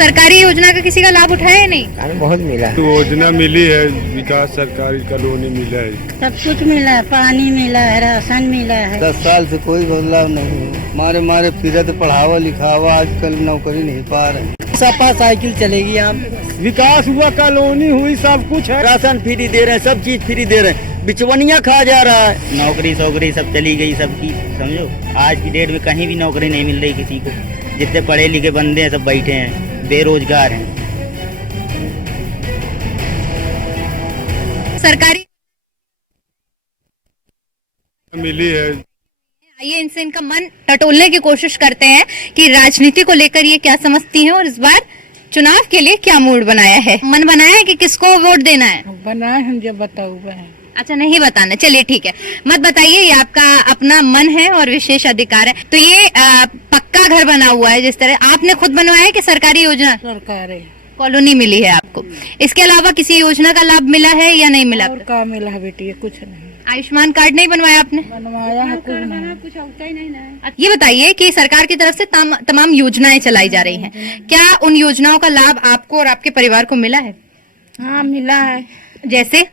सरकारी योजना का किसी का लाभ उठाया है नहीं? हमें बहुत मिला है। योजना मिली है, विकास सरकारी कॉलोनी मिला है, सब कुछ मिला है, पानी मिला है, राशन मिला है। 10 साल से कोई बदलाव नहीं है। मारे मारे फिरत पढ़ावा लिखावा, आजकल नौकरी नहीं पा रहे। सपा साइकिल चलेगी यहाँ, विकास हुआ, कॉलोनी हुई, सब कुछ है। राशन फ्री दे रहे हैं, सब चीज फ्री दे रहे हैं, बिचवनिया खा जा रहा है। नौकरी सौकरी सब चली गई सबकी, समझो आज की डेट में कहीं भी नौकरी नहीं मिल रही किसी को। जितने पढ़े लिखे बंदे हैं सब बैठे हैं, बेरोजगार हैं। सरकारी मिली है। आइए इनसे इनका मन टटोलने की कोशिश करते हैं कि राजनीति को लेकर ये क्या समझती हैं और इस बार चुनाव के लिए क्या मूड बनाया है। मन बनाया है कि किसको वोट देना है? बनाए हम जब बताऊंगा है। अच्छा, नहीं बताना, चलिए ठीक है, मत बताइए, ये आपका अपना मन है और विशेष अधिकार है। तो ये पक्का घर बना हुआ है जिस तरह आपने खुद बनवाया है कि सरकारी योजना? सरकारी कॉलोनी मिली है आपको, इसके अलावा किसी योजना का लाभ मिला है या नहीं मिला? और का मिला है बेटी? कुछ नहीं। आयुष्मान कार्ड नहीं बनवाया आपने? बनवाया है, कुछ नहीं। कुछ होता ही नहीं ना। ये बताइए कि सरकार की तरफ से तमाम योजनाएं चलाई जा रही हैं, क्या उन योजनाओं का लाभ आपको और आपके परिवार को मिला है? हाँ मिला है, जैसे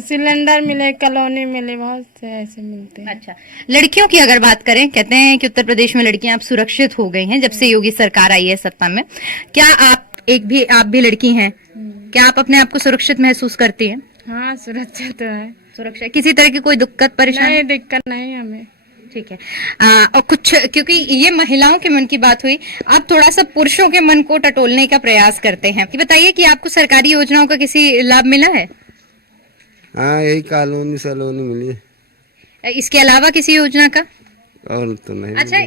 सिलेंडर मिले, कॉलोनी मिले, बहुत से ऐसे मिलते हैं। अच्छा, लड़कियों की अगर बात करें, कहते हैं कि उत्तर प्रदेश में लड़कियां अब सुरक्षित हो गई हैं जब से योगी सरकार आई है सत्ता में। क्या आप भी लड़की हैं, क्या आप अपने आप को सुरक्षित महसूस करती हैं? हाँ सुरक्षित तो है। सुरक्षा, किसी तरह की कोई दिक्कत परेशानी? नहीं, दिक्कत नहीं हमें। ठीक है। और कुछ, क्योंकि ये महिलाओं के मन की बात हुई, आप थोड़ा सा पुरुषों के मन को टटोलने का प्रयास करते हैं। ये बताइए कि आपको सरकारी योजनाओं का किसी लाभ मिला है? हाँ, यही कॉलोनी सलोनी मिली है, इसके अलावा किसी योजना का? और तो नहीं। अच्छा,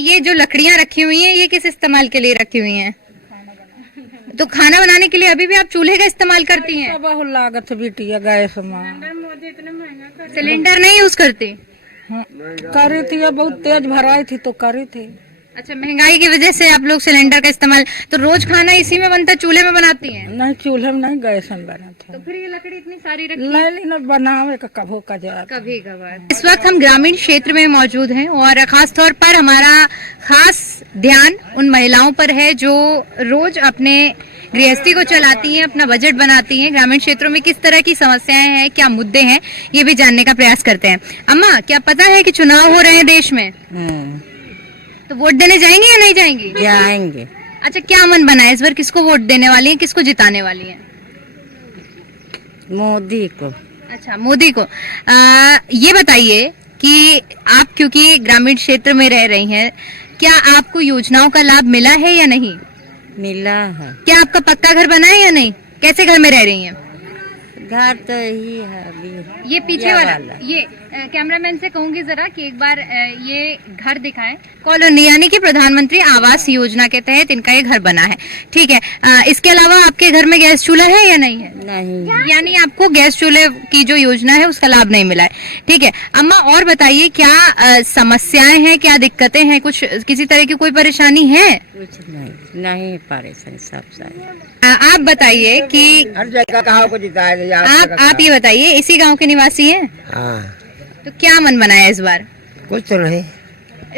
ये जो लकड़ियां रखी हुई हैं, ये किस इस्तेमाल के लिए रखी हुई हैं? तो खाना बनाने के लिए अभी भी आप चूल्हे का इस्तेमाल करती हैं? बहुत लागत बिटिया, गैस सिलेंडर नहीं यूज करती? करी थी, बहुत तेज भराई थी तो करी थी। अच्छा, महंगाई की वजह से आप लोग सिलेंडर का इस्तेमाल, तो रोज खाना इसी में बनता, चूल्हे में बनाती हैं? नहीं, चूल्हे में नहीं, गैस में बना था। तो फिर ये लकड़ी इतनी सारी रखी? नहीं, बनावे का कभो का जा कभी कभार। इस वक्त हम ग्रामीण क्षेत्र में मौजूद हैं और खास तौर पर हमारा खास ध्यान उन महिलाओं पर है जो रोज अपने गृहस्थी को चलाती हैं, अपना बजट बनाती हैं। ग्रामीण क्षेत्रों में किस तरह की समस्याएं हैं, क्या मुद्दे हैं, ये भी जानने का प्रयास करते हैं। अम्मा, क्या पता है कि चुनाव हो रहे हैं देश में, तो वोट देने जाएंगे या नहीं जाएंगे? जाएंगे। अच्छा, क्या मन बना है इस बार, किसको वोट देने वाली हैं, किसको जिताने वाली हैं? मोदी को। अच्छा, मोदी को। ये बताइए कि आप क्योंकि ग्रामीण क्षेत्र में रह रही हैं, क्या आपको योजनाओं का लाभ मिला है या नहीं? मिला है। क्या आपका पक्का घर बना है या नहीं? कैसे घर में रह रही हैं? घर तो यही है अभी। ये पीछे वाला ये कैमरामैन से कहूंगी जरा कि एक बार ये घर दिखाएं। कॉलोनी यानी कि प्रधानमंत्री आवास योजना के तहत इनका ये घर बना है, ठीक है। इसके अलावा आपके घर में गैस चूल्हा है या नहीं है? नहीं। यानी आपको गैस चूल्हे की जो योजना है उसका लाभ नहीं मिला है, ठीक है। अम्मा, और बताइए, क्या समस्याएं हैं, क्या दिक्कतें हैं, कुछ किसी तरह की कोई परेशानी है? कुछ नहीं परेशानी, सब सही। आप बताइए कि हर जगह कहाँ को जिताया? आप ये बताइए, इसी गांव के निवासी हैं? हाँ। तो क्या मन बनाया इस बार? कुछ तो नहीं।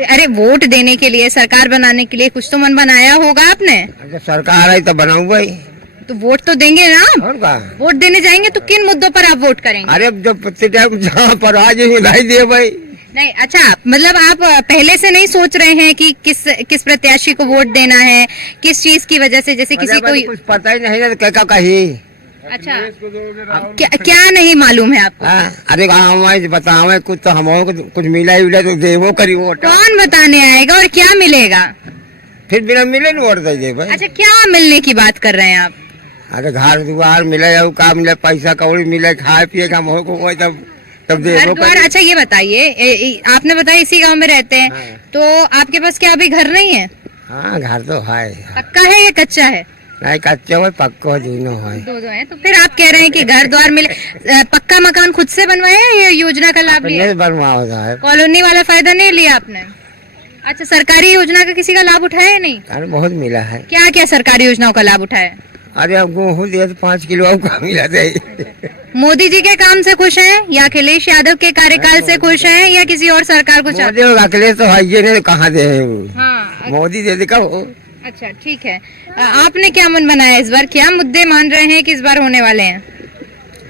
अरे, वोट देने के लिए, सरकार बनाने के लिए कुछ तो मन बनाया होगा आपने? अगर सरकार आई तो बनाऊंगा ही। तो वोट तो देंगे ना आप? और का? वोट देने जाएंगे तो किन मुद्दों पर आप वोट करेंगे? अरे जब जहाँ पर आज बधाई दे भाई। नहीं, अच्छा, मतलब आप पहले से नहीं सोच रहे हैं कि किस प्रत्याशी को वोट देना है, किस चीज की वजह से, जैसे किसी को कुछ पता ही नहीं है, क्या कही। अच्छा, क्या नहीं मालूम है आपको? अरे बतावे कुछ तो हम कुछ मिला तो देवो करी वोट। कौन बताने आएगा और क्या मिलेगा? फिर बिना मिले वोट दे भाई। अच्छा, क्या मिलने की बात कर रहे हैं आप? अरे घर द्वार मिले, का मिले, पैसा कौड़ी मिले, खाए पिए का मोह को हो, तब घर द्वार। अच्छा, ये बताइए, आपने बताया इसी गांव में रहते हैं, तो आपके पास क्या अभी घर नहीं है? हाँ, घर तो है। पक्का है या कच्चा है? नहीं, कच्चा है, पक्का दोनों है। दो है। तो फिर आप कह रहे हैं कि घर द्वार मिले। पक्का मकान खुद से बनवाया है या योजना का लाभ लिया? बनवाया है। कॉलोनी वाला फायदा नहीं लिया आपने? अच्छा, सरकारी योजना का किसी का लाभ उठाया है नहीं? अरे बहुत मिला है। क्या क्या सरकारी योजनाओं का लाभ उठाया? अरे अब गेहूँ दिया तो 5 किलो अब कम मिला दे। मोदी जी के काम से खुश हैं या अखिलेश यादव के कार्यकाल से खुश हैं या किसी और सरकार को चाहते हैं? अखिलेश तो है नहीं, कहाँ दे? हाँ, मोदी दे दे कब? अच्छा ठीक है। आपने क्या मन बनाया इस बार, क्या मुद्दे मान रहे हैं कि इस बार होने वाले हैं?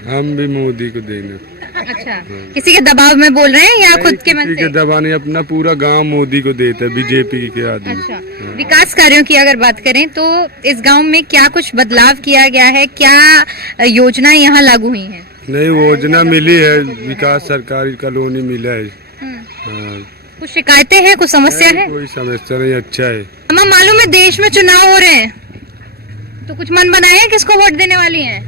हम भी मोदी को देंगे। अच्छा, किसी के दबाव में बोल रहे हैं या खुद के मन किसी से? के दबा नहीं, अपना पूरा गांव मोदी को देता है, बीजेपी के आदमी। अच्छा, विकास कार्यों की अगर बात करें तो इस गांव में क्या कुछ बदलाव किया गया है, क्या योजनाएं यहाँ लागू हुई हैं? नई योजना मिली है, विकास सरकारी कॉलोनी मिला है। हाँ, कुछ शिकायतें हैं, कुछ समस्या है? कोई समस्या नहीं, अच्छा है। हमें मालूम है देश में चुनाव हो रहे हैं, तो कुछ मन बनाए हैं किसको वोट देने वाली हैं?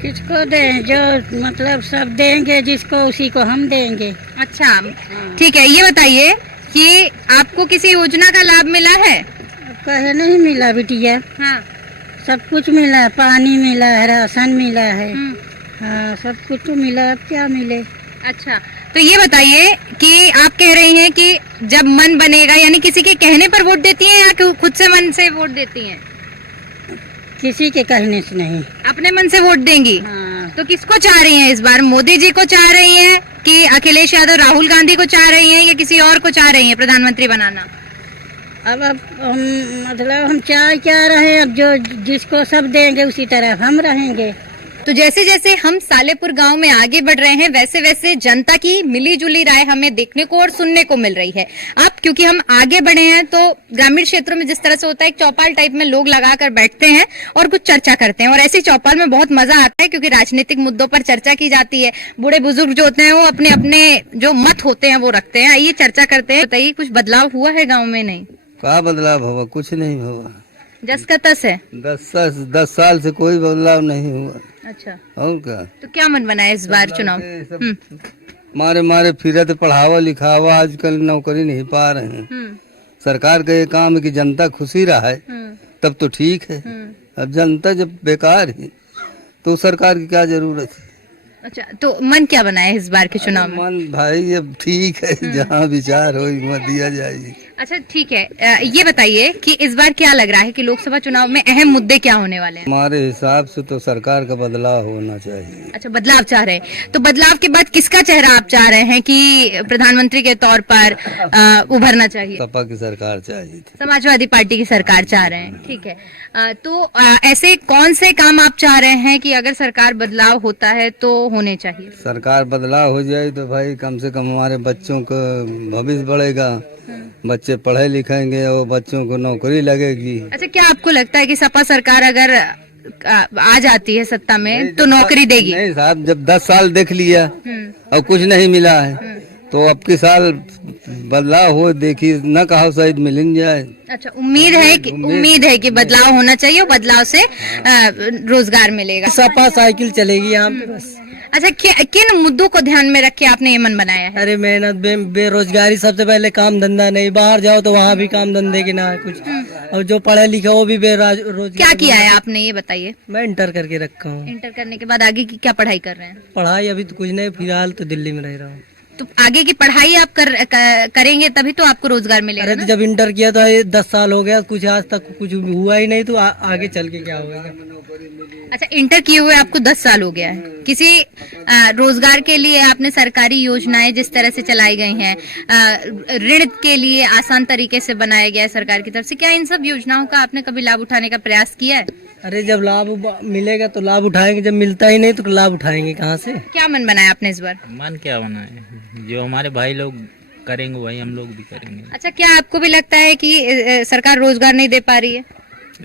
किसको दें, जो मतलब सब देंगे जिसको उसी को हम देंगे। अच्छा ठीक है, ये बताइए कि आपको किसी योजना का लाभ मिला है? कहे नहीं मिला बिटिया, हाँ। सब कुछ मिला है, पानी मिला है, राशन मिला है, हम्म। हाँ सब कुछ तो मिला, अब क्या मिले। अच्छा, तो ये बताइए कि आप कह रही हैं कि जब मन बनेगा, यानी किसी के कहने पर वोट देती हैं या खुद से मन से वोट देती हैं? किसी के कहने से नहीं। अपने मन से वोट देंगी? हाँ। तो किसको चाह रही हैं इस बार, मोदी जी को चाह रही हैं कि अखिलेश यादव राहुल गांधी को चाह रही हैं या किसी और को चाह रही हैं प्रधानमंत्री बनाना? अब हम मतलब हम चाह क्या रहे, अब जो जिसको सब देंगे उसी तरह हम रहेंगे। तो जैसे जैसे हम सालेपुर गांव में आगे बढ़ रहे हैं, वैसे वैसे जनता की मिली जुली राय हमें देखने को और सुनने को मिल रही है। अब क्योंकि हम आगे बढ़े हैं तो ग्रामीण क्षेत्रों में जिस तरह से होता है, एक चौपाल टाइप में लोग लगाकर बैठते हैं और कुछ चर्चा करते हैं, और ऐसी चौपाल में बहुत मजा आता है क्योंकि राजनीतिक मुद्दों पर चर्चा की जाती है। बूढ़े बुजुर्ग जो होते हैं वो अपने अपने जो मत होते हैं वो रखते हैं, ये चर्चा करते हैं। बताइए, कुछ बदलाव हुआ है गाँव में? नहीं। क्या बदलाव होगा, कुछ नहीं होगा। जस का तस है। 10 साल से कोई बदलाव नहीं हुआ। अच्छा, और क्या, तो क्या मन बनाया इस बार चुनाव? मारे मारे फिरत पढ़ावा लिखावा, आजकल नौकरी नहीं पा रहे हैं। सरकार का ये काम है कि जनता खुशी रहा है तब तो ठीक है। अब जनता जब बेकार है तो सरकार की क्या जरूरत है। अच्छा, तो मन क्या बनाया इस बार के चुनाव में? मन भाई अब ठीक है, जहाँ विचार हो मत दिया जाएगी। अच्छा ठीक है, ये बताइए कि इस बार क्या लग रहा है कि लोकसभा चुनाव में अहम मुद्दे क्या होने वाले हैं? हमारे हिसाब से तो सरकार का बदलाव होना चाहिए। अच्छा, बदलाव चाह रहे हैं, तो बदलाव के बाद किसका चेहरा आप चाह रहे हैं कि प्रधानमंत्री के तौर पर उभरना चाहिए? सपा की सरकार चाहिए थी। समाजवादी पार्टी की सरकार चाह रहे हैं, ठीक है। तो ऐसे कौन से काम आप चाह रहे हैं कि अगर सरकार बदलाव होता है तो होने चाहिए? सरकार बदलाव हो जाए तो भाई कम से कम हमारे बच्चों का भविष्य बढ़ेगा, बच्चे पढ़े लिखेंगे और बच्चों को नौकरी लगेगी। अच्छा, क्या आपको लगता है कि सपा सरकार अगर आ जाती है सत्ता में तो नौकरी देगी? नहीं साहब, जब 10 साल देख लिया और कुछ नहीं मिला है तो अब के साल बदलाव हो, देखिए न कहा शायद मिल जाए। अच्छा, उम्मीद है कि बदलाव होना चाहिए और बदलाव से रोजगार मिलेगा। सपा साइकिल चलेगी यहाँ पे बस। अच्छा, किन मुद्दों को ध्यान में रख के आपने ये मन बनाया है? अरे मेहनत, बेरोजगारी, सबसे पहले काम धंधा नहीं, बाहर जाओ तो वहाँ भी काम धंधे की ना है कुछ, और जो पढ़े लिखे वो भी बेरोजगार। क्या किया है आपने, ये बताइए? मैं इंटर करके रखा हूँ। इंटर करने के बाद आगे की क्या पढ़ाई कर रहे हैं? पढ़ाई अभी तो कुछ नहीं, फिलहाल तो दिल्ली में रह रहा हूँ। तो आगे की पढ़ाई आप करेंगे तभी तो आपको रोजगार मिलेगा अरे ना? तो जब इंटर किया तो 10 साल हो गया, कुछ आज तक कुछ हुआ ही नहीं, तो आगे चल के क्या होगा। अच्छा, इंटर किए हुए आपको 10 साल हो गया है। किसी रोजगार के लिए आपने सरकारी योजनाएं जिस तरह से चलाई गई हैं, ऋण के लिए आसान तरीके से बनाया गया है सरकार की तरफ से, क्या इन सब योजनाओं का आपने कभी लाभ उठाने का प्रयास किया है? अरे जब लाभ मिलेगा तो लाभ उठाएंगे, जब मिलता ही नहीं तो लाभ उठाएंगे कहाँ से। क्या मन बनाया आपने इस बार? मन क्या बनाए, जो हमारे भाई लोग करेंगे वही हम लोग भी करेंगे। अच्छा, क्या आपको भी लगता है कि सरकार रोजगार नहीं दे पा रही है?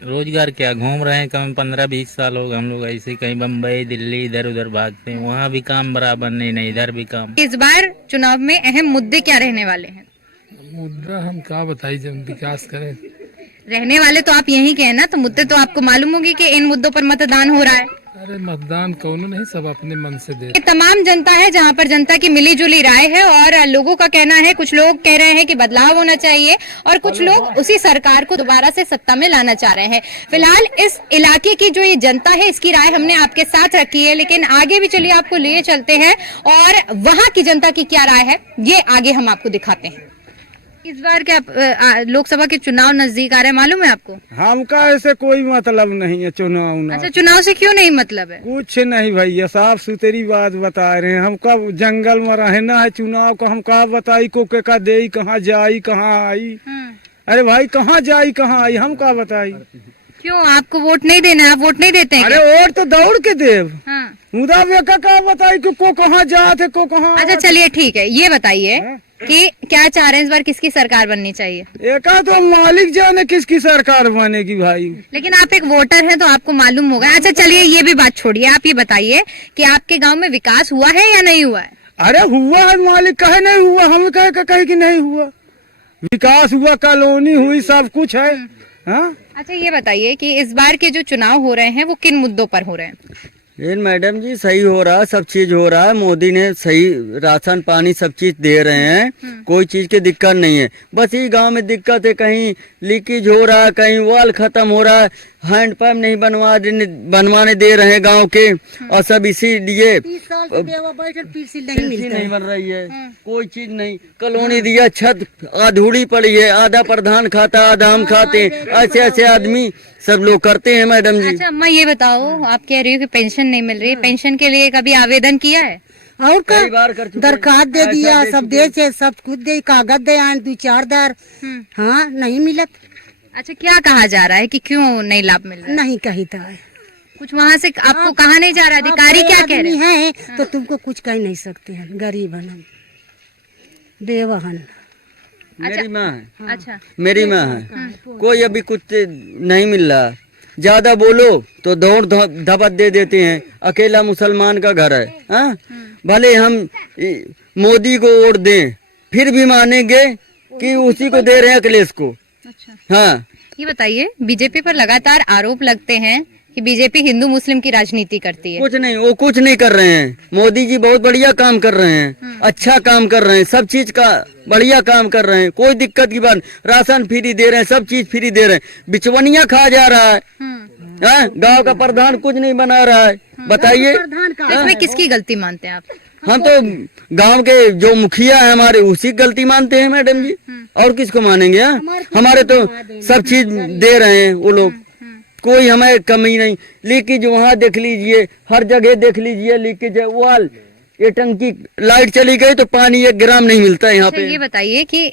रोजगार क्या, घूम रहे हैं, कम 15-20 साल हो गए हम लोग ऐसे कहीं बम्बई दिल्ली इधर उधर भागते हैं, वहाँ भी काम बराबर नहीं, इधर भी काम। इस बार चुनाव में अहम मुद्दे क्या रहने वाले हैं? मुद्दा हम क्या बताइए, जब विकास करें। रहने वाले तो आप यही कहे ना, तो मुद्दे तो आपको मालूम होगी कि इन मुद्दों पर मतदान हो रहा है। अरे मतदान कौन नहीं, सब अपने मन से दे। ये तमाम जनता है जहाँ पर जनता की मिली जुली राय है और लोगों का कहना है, कुछ लोग कह रहे हैं कि बदलाव होना चाहिए और कुछ लोग उसी सरकार को दोबारा से सत्ता में लाना चाह रहे हैं। फिलहाल इस इलाके की जो ये जनता है इसकी राय हमने आपके साथ रखी है, लेकिन आगे भी चलिए आपको लिए चलते हैं और वहाँ की जनता की क्या राय है ये आगे हम आपको दिखाते हैं। इस बार क्या लोकसभा के चुनाव नजदीक आ रहे हैं, मालूम है आपको? हमका ऐसे कोई मतलब नहीं है चुनाव। अच्छा, चुनाव से क्यों नहीं मतलब है? कुछ नहीं भैया, साफ सुथरी बात बता रहे हैं। हमका जंगल में रहना है, चुनाव को हम कहा बताई को का दे, कहाँ जाई कहाँ आई। अरे भाई कहाँ जाई कहाँ आई, हम क्या बताई। क्यों आपको वोट नहीं देना है? आप वोट नहीं देते हैं अरे क्या? वोट तो दौड़ के देव, हाँ। मुदा बेका का बताई कि को कहाँ जाते को कहाँ। अच्छा चलिए ठीक है, ये बताइए कि क्या चाह रहे हैं इस बार, किसकी सरकार बननी चाहिए? एका तो मालिक जाने किसकी सरकार बनेगी भाई। लेकिन आप एक वोटर हैं तो आपको मालूम होगा। अच्छा चलिए ये भी बात छोड़िए, आप ये बताइए कि आपके गांव में विकास हुआ है या नहीं हुआ है? अरे हुआ है, मालिक कहे नहीं हुआ, हम कहे कि नहीं हुआ। विकास हुआ, कॉलोनी हुई, सब कुछ है। हाँ? अच्छा ये बताइए कि इस बार के जो चुनाव हो रहे हैं वो किन मुद्दों पर हो रहे हैं? लेकिन मैडम जी सही हो रहा है, सब चीज हो रहा है। मोदी ने सही राशन पानी सब चीज दे रहे हैं, कोई चीज की दिक्कत नहीं है। बस ये गांव में दिक्कत है, कहीं लीकेज हो रहा है, कहीं वाल खत्म हो रहा है, हैंडपंप नहीं बनवाने दे रहे हैं गांव के, और सब इसीलिए पेंशन नहीं बन रही है, कोई चीज नहीं। कॉलोनी दिया, छत अधूरी पड़ी है, आधा प्रधान खाता आधा हम खाते, ऐसे ऐसे आदमी सब लोग करते हैं मैडम जी। अच्छा अम्मा ये बताओ, आप कह रही हो कि पेंशन नहीं मिल रही है, पेंशन के लिए कभी आवेदन किया है? और कई बार कर चुके हैं। दरखास्त दे दिया, ऐसा सब दे छे, सब कुछ दे, कागज दे आन 2-4 दर। हाँ नहीं मिलत, अच्छा क्या कहा जा रहा है कि क्यों नहीं लाभ मिल रहा है? नहीं कही था। कुछ वहाँ से आपको कहा नहीं जा रहा? अधिकारी क्या कह रहे हैं? हैं तो तुमको कुछ कह नहीं सकते हैं, गरीब हन, बेवहन। मेरी माँ है, अच्छा मेरी माँ है, कोई अभी कुछ नहीं मिल रहा। ज्यादा बोलो तो दौड़ धपत दे देते हैं। अकेला मुसलमान का घर है, हाँ? भले हम मोदी को वोट दें फिर भी मानेंगे कि उसी को दे रहे हैं, अखिलेश को। अच्छा हाँ, ये बताइए, बीजेपी पर लगातार आरोप लगते हैं कि बीजेपी हिंदू मुस्लिम की राजनीति करती है। कुछ नहीं, वो कुछ नहीं कर रहे हैं। मोदी जी बहुत बढ़िया काम कर रहे हैं, अच्छा काम कर रहे हैं, सब चीज का बढ़िया काम कर रहे हैं, कोई दिक्कत की बात। राशन फ्री दे रहे हैं, सब चीज फ्री दे रहे हैं। बिचवनिया खा जा रहा है, गांव का प्रधान कुछ नहीं बना रहा है। बताइए इसमें किसकी गलती मानते हैं आप? हम तो गांव के जो मुखिया है हमारे, उसी की गलती मानते हैं मैडम जी, और किसको मानेंगे? हमारे तो सब चीज दे रहे हैं वो लोग, कोई हमें कमी नहीं। लीकेज वहाँ देख लीजिए, हर जगह देख लीजिए लीकेज है। वाल, ये टंकी लाइट चली गई तो पानी 1 ग्राम नहीं मिलता है यहाँ अच्छा, पे। ये बताइए कि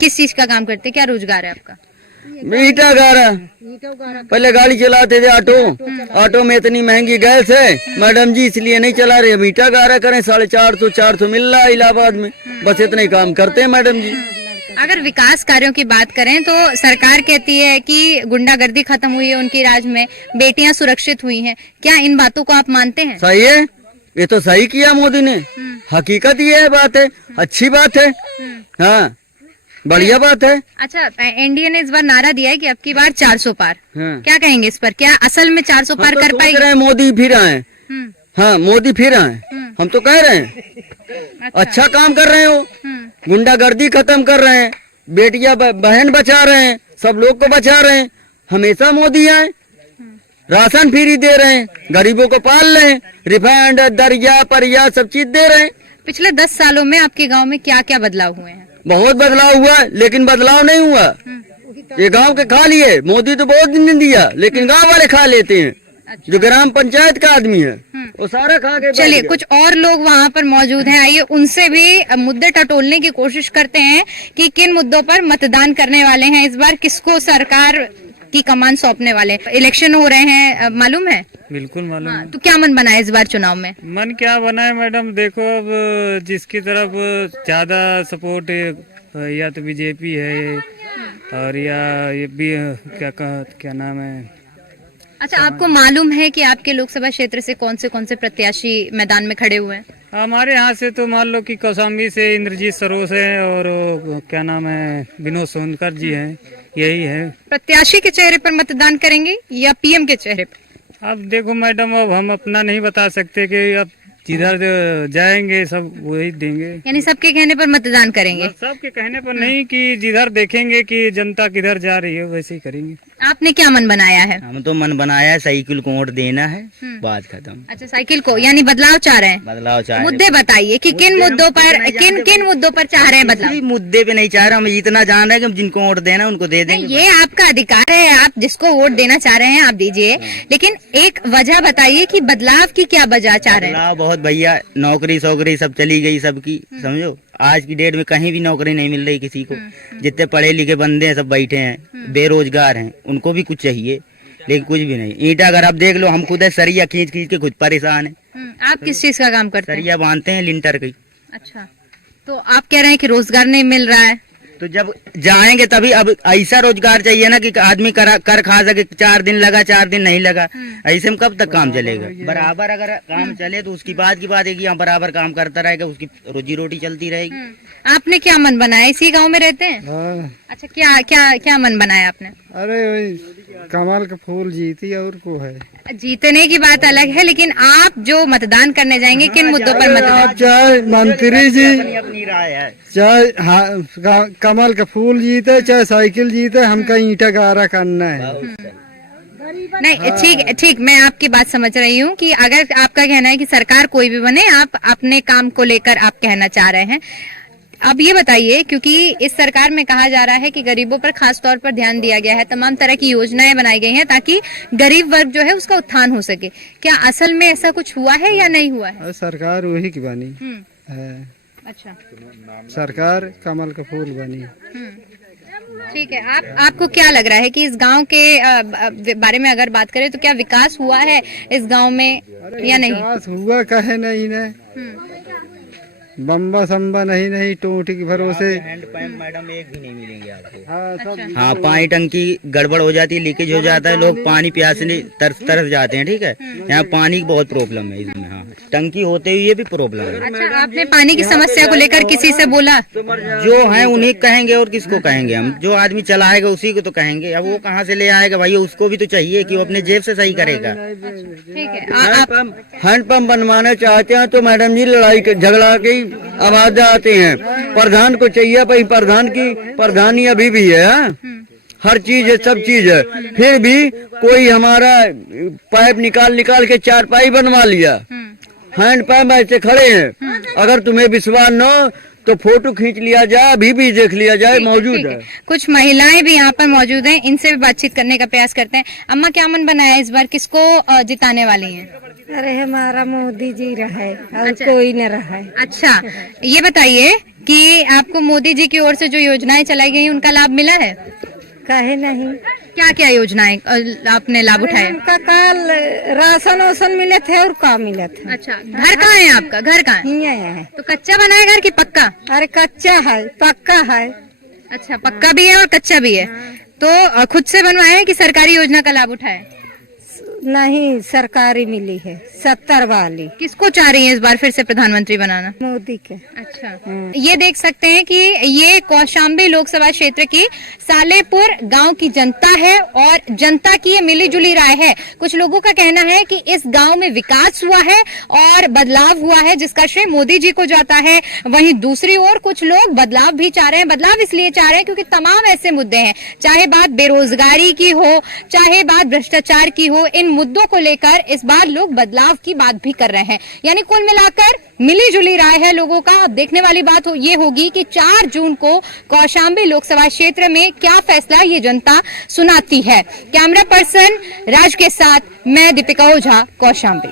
किस चीज का काम करते हैं, क्या रोजगार है आपका? ईटा गारा, पहले गाड़ी चलाते थे, ऑटो में इतनी महंगी गैस है मैडम जी, इसलिए नहीं चला रहे। अब ईटा गारा करें, 450 मिल रहा है इलाहाबाद में, बस इतना ही काम करते हैं मैडम जी। अगर विकास कार्यों की बात करें तो सरकार कहती है कि गुंडागर्दी खत्म हुई है उनकी राज में, बेटियां सुरक्षित हुई हैं। क्या इन बातों को आप मानते हैं? सही है, ये तो सही किया मोदी ने, हकीकत ये है, बात है, अच्छी बात है, हाँ बढ़िया बात है। अच्छा एनडीए ने इस बार नारा दिया है कि अब की बार 400 पार, हाँ। क्या कहेंगे इस पर? क्या असल में 400 पार हम तो कर सोच पाएंगे? रहे हैं मोदी फिर आए, हाँ मोदी फिर आए, हम तो कह रहे हैं अच्छा काम कर रहे हो, गुंडागर्दी खत्म कर रहे हैं, बेटियां बहन बचा रहे हैं, सब लोग को बचा रहे हैं। हमेशा मोदी आए, राशन फ्री दे रहे हैं, गरीबों को पाल रहे हैं, रिफाइंड दरिया परिया सब चीज दे रहे हैं। पिछले 10 सालों में आपके गांव में क्या क्या बदलाव हुए हैं? बहुत बदलाव हुआ, लेकिन बदलाव नहीं हुआ। ये गांव के खा लिए, मोदी तो बहुत दिन दिया, लेकिन गांव वाले खा लेते हैं। जो ग्राम पंचायत का आदमी है वो सारा खा के। चलिए कुछ और लोग वहाँ पर मौजूद हैं, आइए उनसे भी मुद्दे टटोलने की कोशिश करते हैं कि किन मुद्दों पर मतदान करने वाले हैं, इस बार किसको सरकार की कमान सौंपने वाले हैं। इलेक्शन हो रहे हैं, मालूम है? बिल्कुल मालूम है। तो क्या मन बना है इस बार चुनाव में? मन क्या बना है मैडम, देखो अब जिसकी तरफ ज्यादा सपोर्ट या तो बीजेपी है और या ये भी क्या नाम है। अच्छा आपको मालूम है कि आपके लोकसभा क्षेत्र से कौन से प्रत्याशी मैदान में खड़े हुए हैं? हमारे यहाँ से तो मान लो कि कौशाम्बी से इंद्रजीत सरोस है और क्या नाम है विनोद सोनकर जी हैं, यही है। प्रत्याशी के चेहरे पर मतदान करेंगे या पीएम के चेहरे पर? अब देखो मैडम, अब हम अपना नहीं बता सकते कि अब जिधर जाएंगे सब वही देंगे, यानी सबके कहने पर मतदान करेंगे? सबके कहने पर नहीं, कि जिधर देखेंगे कि जनता किधर जा रही है वैसे ही करेंगे। आपने क्या मन बनाया है? हम तो मन बनाया है साइकिल को वोट देना है, बात खत्म। अच्छा साइकिल को, यानी बदलाव चाह रहे हैं? बदलाव चाह रहे हैं। मुद्दे बताइए कि किन मुद्दों पर किन मुद्दों पर चाह रहे हैं बदलाव? किसी मुद्दे पे नहीं चाह रहे, हम इतना जान रहे हैं कि हम जिनको वोट देना उनको दे देंगे। ये आपका अधिकार है, आप जिसको वोट देना चाह रहे हैं आप दीजिए, लेकिन एक वजह बताइए कि बदलाव की क्या वजह चाह रहे हैं? बदलाव बहुत भैया, नौकरी सब चली गई सबकी, समझो। आज की डेट में कहीं भी नौकरी नहीं मिल रही किसी को। जितने पढ़े लिखे बंदे हैं सब बैठे हैं, बेरोजगार हैं, उनको भी कुछ चाहिए लेकिन कुछ भी नहीं। ईंटा अगर आप देख लो, हम खुद है सरिया खींच खींच के खुद परेशान है। आप किस चीज का काम करते हैं? सरिया बांधते हैं लिंटर की। अच्छा, तो आप कह रहे हैं कि रोजगार नहीं मिल रहा है। तो जब जाएंगे तभी, अब ऐसा रोजगार चाहिए ना कि आदमी कर खा सके। 4 दिन लगा 4 दिन नहीं लगा, ऐसे में कब तक काम चलेगा? बराबर अगर काम चले तो उसकी बात है कि यहाँ बराबर काम करता रहेगा, उसकी रोजी रोटी चलती रहेगी। आपने क्या मन बनाया? इसी गांव में रहते हैं? हाँ। अच्छा, क्या क्या क्या मन बनाया आपने? अरे वही कमल का फूल जीती और को है। जीतने की बात अलग है, लेकिन आप जो मतदान करने जाएंगे किन मुद्दों पर मतदान? आप चाहे मंत्री जी, अपनी राय है। चाहे कमल का फूल जीते, चाहे साइकिल जीते, हमका ईंटा गारा करना है। नहीं, ठीक, मैं आपकी बात समझ रही हूँ कि अगर आपका कहना है कि सरकार कोई भी बने, आप अपने काम को लेकर आप कहना चाह रहे हैं। अब ये बताइए, क्योंकि इस सरकार में कहा जा रहा है कि गरीबों पर खास तौर पर ध्यान दिया गया है, तमाम तरह की योजनाएं बनाई गई हैं ताकि गरीब वर्ग जो है उसका उत्थान हो सके। क्या असल में ऐसा कुछ हुआ है या नहीं हुआ है? सरकार वही की बनी है। अच्छा, सरकार कमल का फूल बनी। ठीक है। आपको क्या लग रहा है कि इस गांव के बारे में अगर बात करें तो क्या विकास हुआ है इस गांव में या नहीं? विकास हुआ कहे नहीं ने, बम्बा संबा नहीं टोटी के भरोसे। हैंडपंप मैडम एक भी नहीं मिलेंगे आपको। हाँ, सब हाँ, पानी टंकी गड़बड़ हो जाती है, लीकेज हो जाता है, लोग पानी प्यासने तरस जाते हैं। ठीक है, यहाँ पानी की बहुत प्रॉब्लम है इसमें। हाँ, टंकी होते हुए भी प्रॉब्लम है। अच्छा, आपने पानी की समस्या को लेकर किसी से बोला? जो है उन्हीं कहेंगे और किसको कहेंगे हम? जो आदमी चलाएगा उसी को तो कहेंगे। अब वो कहाँ से ले आएगा भाई? उसको भी तो चाहिए कि वो अपने जेब से सही करेगा। ठीक है। हैंडपंप बनवाना चाहते हैं तो मैडम जी लड़ाई झगड़ा के आवाज आते हैं। प्रधान को चाहिए भाई, प्रधान की प्रधानी अभी भी है। हर चीज है, सब चीज है, फिर भी कोई हमारा पाइप निकाल के 4 पाइप बनवा लिया। हैंडपंप ऐसे खड़े हैं, अगर तुम्हें विश्वास न हो तो फोटो खींच लिया जाए, अभी भी देख लिया जाए, मौजूद है। कुछ महिलाएं भी यहाँ पर मौजूद हैं, इनसे भी बातचीत करने का प्रयास करते हैं। अम्मा, क्या मन बनाया इस बार, किसको जिताने वाली हैं? अरे हमारा मोदी जी रहे और कोई न रहे। अच्छा, ये बताइए कि आपको मोदी जी की ओर से जो योजनाएं चलाई गई उनका लाभ मिला है? कहे नहीं। क्या क्या योजनाएं आपने लाभ उठाया? उनका कल राशन वासन मिले थे और का मिले थे। अच्छा, घर कहाँ है आपका? घर कहाँ है? यहाँ है। तो कच्चा बना है घर कि पक्का? अरे कच्चा है, पक्का है। अच्छा, पक्का भी है और कच्चा भी है। तो खुद से बनवाया है कि सरकारी योजना का लाभ उठाया? नहीं, सरकारी मिली है 70 वाली। किसको चाह रही है इस बार फिर से प्रधानमंत्री बनाना? मोदी के। अच्छा, ये देख सकते हैं कि ये कौशाम्बी लोकसभा क्षेत्र की सालेपुर गांव की जनता है और जनता की ये मिली जुली राय है। कुछ लोगों का कहना है कि इस गांव में विकास हुआ है और बदलाव हुआ है जिसका श्रेय मोदी जी को जाता है। वहीं दूसरी ओर कुछ लोग बदलाव भी चाह रहे हैं। बदलाव इसलिए चाह रहे हैं क्योंकि तमाम ऐसे मुद्दे हैं, चाहे बात बेरोजगारी की हो, चाहे बात भ्रष्टाचार की हो, इन मुद्दों को लेकर इस बार लोग बदलाव की बात भी कर रहे हैं। यानी कुल मिलाकर मिली जुली राय है लोगों का। अब देखने वाली बात ये होगी कि 4 जून को कौशाम्बी लोकसभा क्षेत्र में क्या फैसला ये जनता सुनाती है। कैमरा पर्सन राज के साथ मैं दीपिका ओझा, कौशाम्बी।